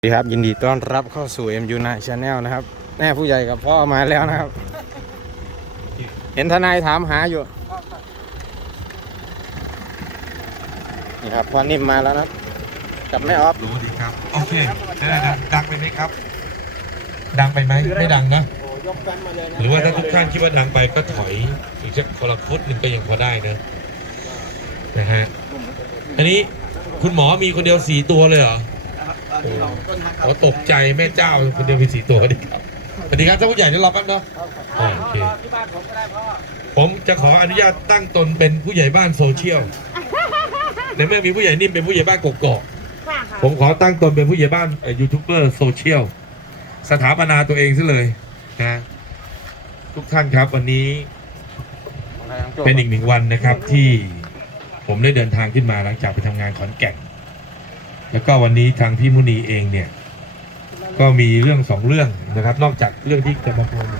สวัสดีครับยินดีต้อนรับเข้าสู่ MU9 Channel นะครับแม่ผู้ใหญ่กับพ่อมาแล้วนะครับเห็นทนายถามหาอยู่นี่ครับพ่อนิ่มมาแล้วนะกับแม่ออฟรู้ดีครับโอเคดังไปไหมครับดังไปไหมไม่ดังนะหรือว่าถ้าทุกท่านคิดว่าดังไปก็ถอยอีกสักคนละฟุตหนึ่งก็ยังพอได้นะฮะอันนี้คุณหมอมีคนเดียว4 ตัวเลยเหรอขอตกใจแม่เจ้าคนเดียวมี4 ตัวดีครับสวัสดีครับท่านผู้ใหญ่เดี๋ยวรอแป๊บเนาะโอเคผมจะขออนุญาตตั้งตนเป็นผู้ใหญ่บ้านโซเชียลในเมื่อมีผู้ใหญ่นิ่มเป็นผู้ใหญ่บ้านกกอกผมขอตั้งตนเป็นผู้ใหญ่บ้านยูทูบเบอร์โซเชียลสถาปนาตัวเองซะเลยนะทุกท่านครับวันนี้เป็นอีก1 วันนะครับที่ผมได้เดินทางขึ้นมาหลังจากไปทำงานขอนแก่นแล้วก็วันนี้ทางพี่มุนีเองเนี่ยก็มีเรื่อง2 เรื่องนะครับนอกจากเรื่องที่จะมาโพสต์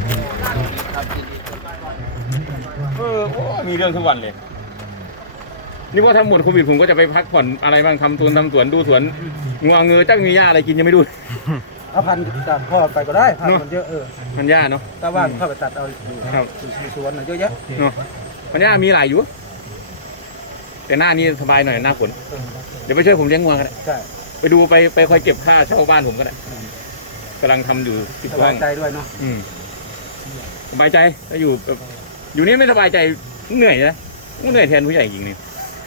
มีเรื่องทุกวันเลยนี่ว่าถ้าหมดโควิดผมก็จะไปพักผ่อนอะไรบ้างทำสวนดูสวนงัวเงือจักมีหญ้าอะไรกินยังไม่ดูเอาพันจากพ่อไปก็ได้พันมันเยอะมันหญ้าเนาะถ้าว่างเข้าไปตัดเอาครับสวนเยอะแยะเนาะมันหญ้ามีหลายอยู่แต่หน้านี้สบายหน่อยหน้าฝนเดี๋ยวไปช่วยผมเลี้ยงงัวกันใช่ไปดูไปคอยเก็บค่าเช่าบ้านผมก็ได้กำลังทำอยู่ที่สบายใจด้วยเนาะสบายใจถ้าอยู่นี่ไม่สบายใจเหนื่อยนะเหนื่อยแทนผู้ใหญ่จริงๆนี่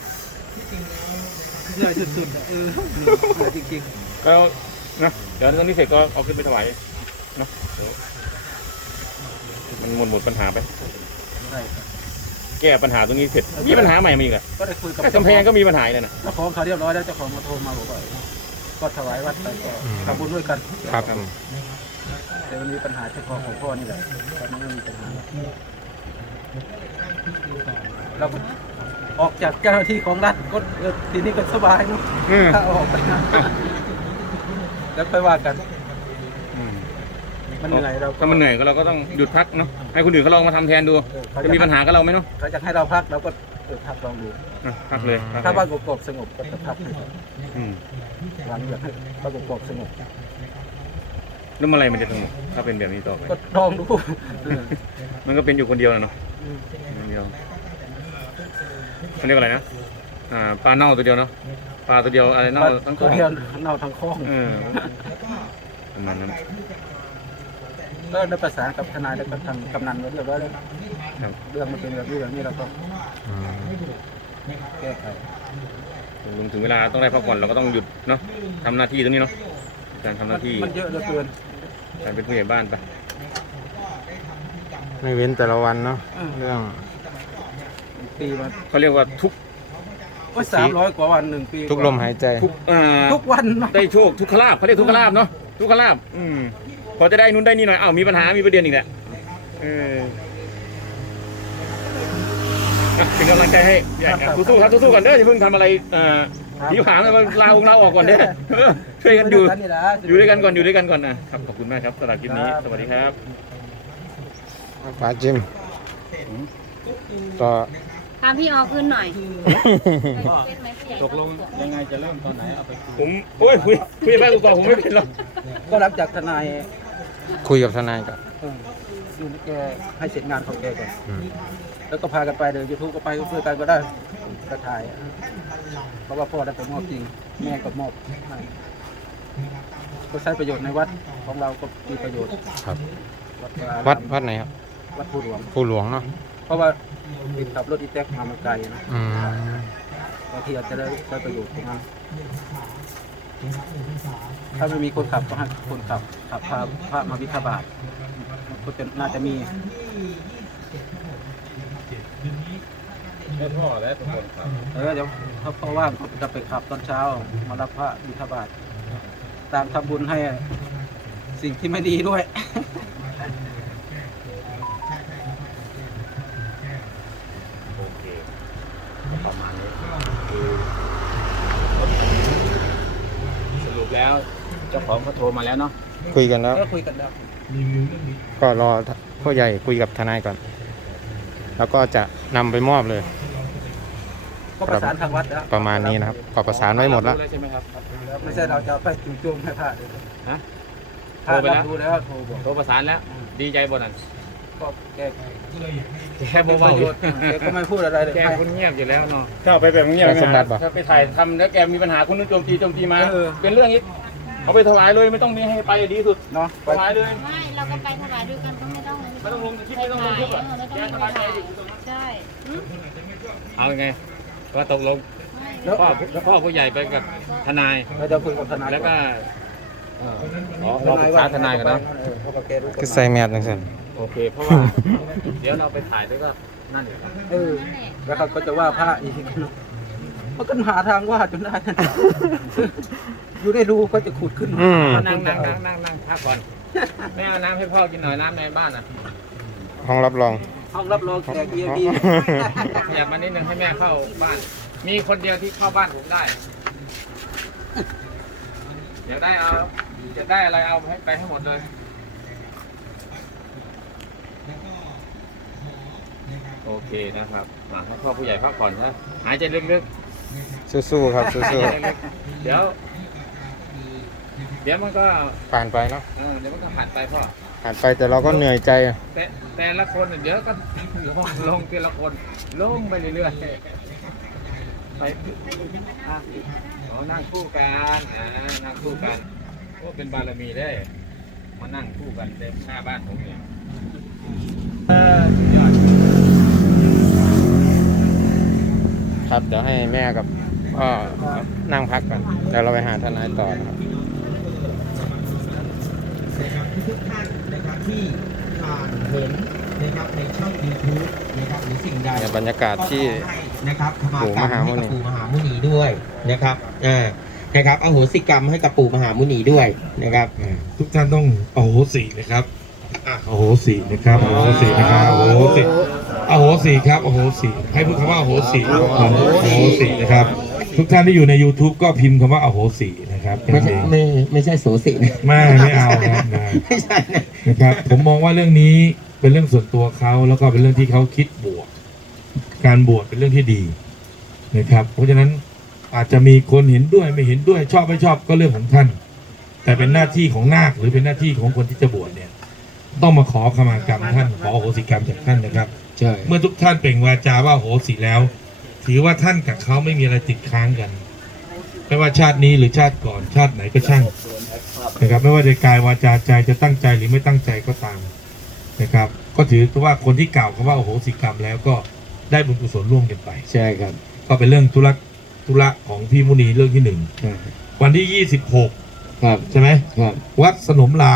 เหนื่อยสุดๆเหนื่อยจริงๆก็นะเดี๋ยวตอนนี้เสร็จก็เอาขึ้นไปถวายเนาะมันหมดปัญหาไปแก้ปัญหาตรงนี้เสร็จมีปัญหาใหม่มาอีกอ่ะก็ได้คุยกับกำแพงก็มีปัญหาเลยนะเจ้าของเขาเรียบร้อยแล้วเจ้าของมาโทรมาบอกว่าก็ถวายวัดไปก็ทำบุญด้วยกันครับแต่มันมีปัญหาเฉพาะของพ่อนี่แหละแต่มันไม่มีปัญหาเราออกจากเจ้าหน้าที่ของรัฐก็ทีนี้ก็สบายเนาะถ้าออกไปนะแล้วค่อยว่ากันมันเหนื่อยเราถ้ามันเหนื่อยก็เราก็ต้องหยุดพักเนาะให้คนอื่นเขาลองมาทำแทนดูจะมีปัญหากับเราไหมเนาะเขาจะให้เราพักเราก็พักลองดูพักเลยถ้าบ้านกบสงบก็จะพักหลังจากบ้านกบสงบแล้วอะไรมันจะสงบถ้าเป็นแบบนี้ต่อไปก็ลองดูมันก็เป็นอยู่คนเดียวนะเนาะคนเดียวเขาเรียกอะไรนะปลาเน่าตัวเดียวเนาะปลาตัวเดียวอะไรเน่าทั้งคลองเน่าทั้งคลองประมาณนั้นก็ได้ประสานกับทนายแล้วก็ทางกำนันเรียบร้อยแล้วเรื่องมันเป็นแบบนี้เราก็แก้ไขถึงเวลาต้องได้พักผ่อนเราก็ต้องหยุดเนาะทำหน้าที่ตรงนี้เนาะการทำหน้าที่มันเยอะเหลือเกินการเป็นผู้ใหญ่บ้านไปไม่เว้นแต่ละวันเนาะเรื่องปีมันเขาเรียกว่าทุกก็300 กว่าวัน1 ปีทุกลมหายใจทุกวันได้โชคทุกขลาภเขาเรียกทุกขลาภเนาะทุกขลาภพอจะได้นู่นได้นี่หน่อยมีปัญหามีประเด็นอีกแหละเป็นกำลังใจให้สู้ๆครับสู้ๆก่อนเด้ออย่าเพิ่งทำอะไรผีผางมาลาออกก่อนเด้อช่วยกันอยู่ด้วยกันก่อนนะครับขอบคุณมากครับสำหรับคลิปนี้สวัสดีครับป้าจิมต่อตามพี่ออกขึ้นหน่อยตกลงยังไงจะเริ่มตอนไหนเอาไปผมคุยแม่ต่อผมไม่เป็นหรอกก็รับจากทนายคุยกับทนายก่อนดูแกให้เสร็จงานของแกก่อนแล้วก็พากันไปเลยยูทูบก็ไปช่วยกันก็ได้กระถ่ายเพราะว่าพ่อได้ไปมอบจริงแม่ก็มอบก็ใช้ประโยชน์ในวัดของเราก็มีประโยชน์ครับวัดไหนครับวัดผู้หลวงเนาะเพราะว่าติดขับรถอีแท็กมาไกลนะบางทีอาจจะได้ใช้ประโยชน์ตรงนั้นถ้าไม่มีคนขับก็ให้คนขับพาพระมาบิณฑบาตก็น่าจะมีพ่อและทุกคนครับเดี๋ยวถ้าพ่อว่างเขาจะไปขับตอนเช้ามารับพระบิณฑบาตตามทำบุญให้สิ่งที่ไม่ดีด้วยโอเคประมาณนี้สรุปแล้วเจ้าของเขาโทรมาแล้วเนาะคุยกันแล้วก็รอผู้ใหญ่คุยกับทนายก่อนแล้วก็จะนำไปมอบเลยก็ประสานทางวัดแล้วประมาณนี้นะครับก็ประสานไว้หมดแล้วใช่ไหมครับไม่ใช่เราจะไปจู่โจมให้พระเลยฮะพระรับรู้แล้วโทรบอกโทรประสานแล้ว ดีใจบ่นั่นก็แกแค่โมบายหยุดแกก็ไม่พูดอะไรเลยแกให้คุณเงียบอยู่แล้วเนาะถ้าเอาไปแบบเงียบไปสมบัติถ้าไปถ่ายทำแล้วแกมีปัญหาคุณนึกโจมตีมาเออเป็นเรื่องอีกเอาไปถวายเลยไม่ต้องมีให้ไปดีสุดเนาะถวายเลยไม่เราก็ไปถวายด้วยกันก็ไม่ต้องไม่ต้องลงคลิปไม่ต้องลงคลิปอ่ะแกสบายใจอยู่ตรงนั้นใช่เอาไงก็ตกลงแล้วพ่อผู้ใหญ่ไปกับทนายเราจะคุยกับทนายแล้วก็เราปรึกษาทนายกันเนาะเพราะว่าแกรู้คือใส่แมสจังซั่นโอเค เพราะว่า เดี๋ยวเราไปถ่ายแล้วก็นั่นอยู่ครับแล้วเขาก็จะว่าพระอีกมันก็หาทางว่าจนได้ อยู่ได้รู้ก็จะขุดขึ้นมานั่งพักก่อนไม่เอาน้ำให้พ่อกินหน่อยน้ำในบ้านอ่ะห้องรับรองห้องรับรองแขก VIP อยากมานิดนึงให้แม่เข้าบ้าน มีคนเดียวที่เข้าบ้านผมได้อยากได้เอาจะได้อะไรเอาให้ไปให้หมดเลยโอเคนะครับมาให้พ่อผู้ใหญ่พักผ่อนนะหายใจลึกสู้ๆครับๆหายสู้ใจลึกๆเดี๋ยวมันก็ๆผ่านไปเนาะเดี๋ยวมันก็ผ่านไปพ่อผ่านไปแต่เราก็เหนื่อยใจแต่ละคนเดี๋ยวก็ลงทีละคนลงไปเรื่อยๆไปนั่งคู่กันนั่งคู่กันก็เป็นบารมีได้มานั่งคู่กันเต็มหน้าบ้านผมเนี่ยยอดครับเดี๋ยวให้แม่กับพ่อนั่งพักกันเดี๋ยวเราไปหาทนายต่อนะครับทุกท่านนะครับที่ผ่านเห็นนะครับในช่อง YouTube นะครับหรือสิ่งใดเนี่ยบรรยากาศที่นะครับขปู่มหามุนีให้กับปู่มหามุนีด้วยนะครับนะครับอโหสิกรรมให้กับปู่มหามุนีด้วยนะครับทุกท่านต้องอโหสินะครับอโหสินะครับอโหสินะครับอโหสิอโหสิครับอโหสิให้พูดคำว่าอโหสิอโหสินะครับ ทุกท่านที่อยู่ใน YouTube ก็พิมพ์คำว่าอโหสินะครับไม่ใช่โสสินะไม่เอาครับไม่ใช่นะนะครับ ผมมองว่าเรื่องนี้เป็นเรื่องส่วนตัวเขาแล้วก็เป็นเรื่องที่เขาคิดบวก การบวชเป็นเรื่องที่ดีนะครับ เพราะฉะนั้นอาจจะมีคนเห็นด้วยไม่เห็นด้วยชอบไม่ชอบก็เรื่องของท่าน แต่เป็นหน้าที่ของนาคหรือเป็นหน้าที่ของคนที่จะบวชเนี่ย ต้องมาขอขมากรรมท่านขออโหสิกรรมจากท่านนะครับใช่เมื่อทุกท่านเปล่งวาจาว่าอโหสิแล้ว ถือว่าท่านกับเขาไม่มีอะไรติดค้างกันไม่ว่าชาตินี้หรือชาติก่อนชาติไหนก็ช่างนะครับไม่ว่าจะกายวาจาใจจะตั้งใจหรือไม่ตั้งใจก็ตามนะครับ ก็ถือว่าคนที่กล่าวคำว่าอโหสิกรรมแล้วก็ได้บุญกุศลร่วมกันไปใช่ครับก็เป็นเรื่องธุระของพี่มุนีเรื่องที่หนึ่งวันที่ 26 ครับใช่ไหมครับวัดสนมลาว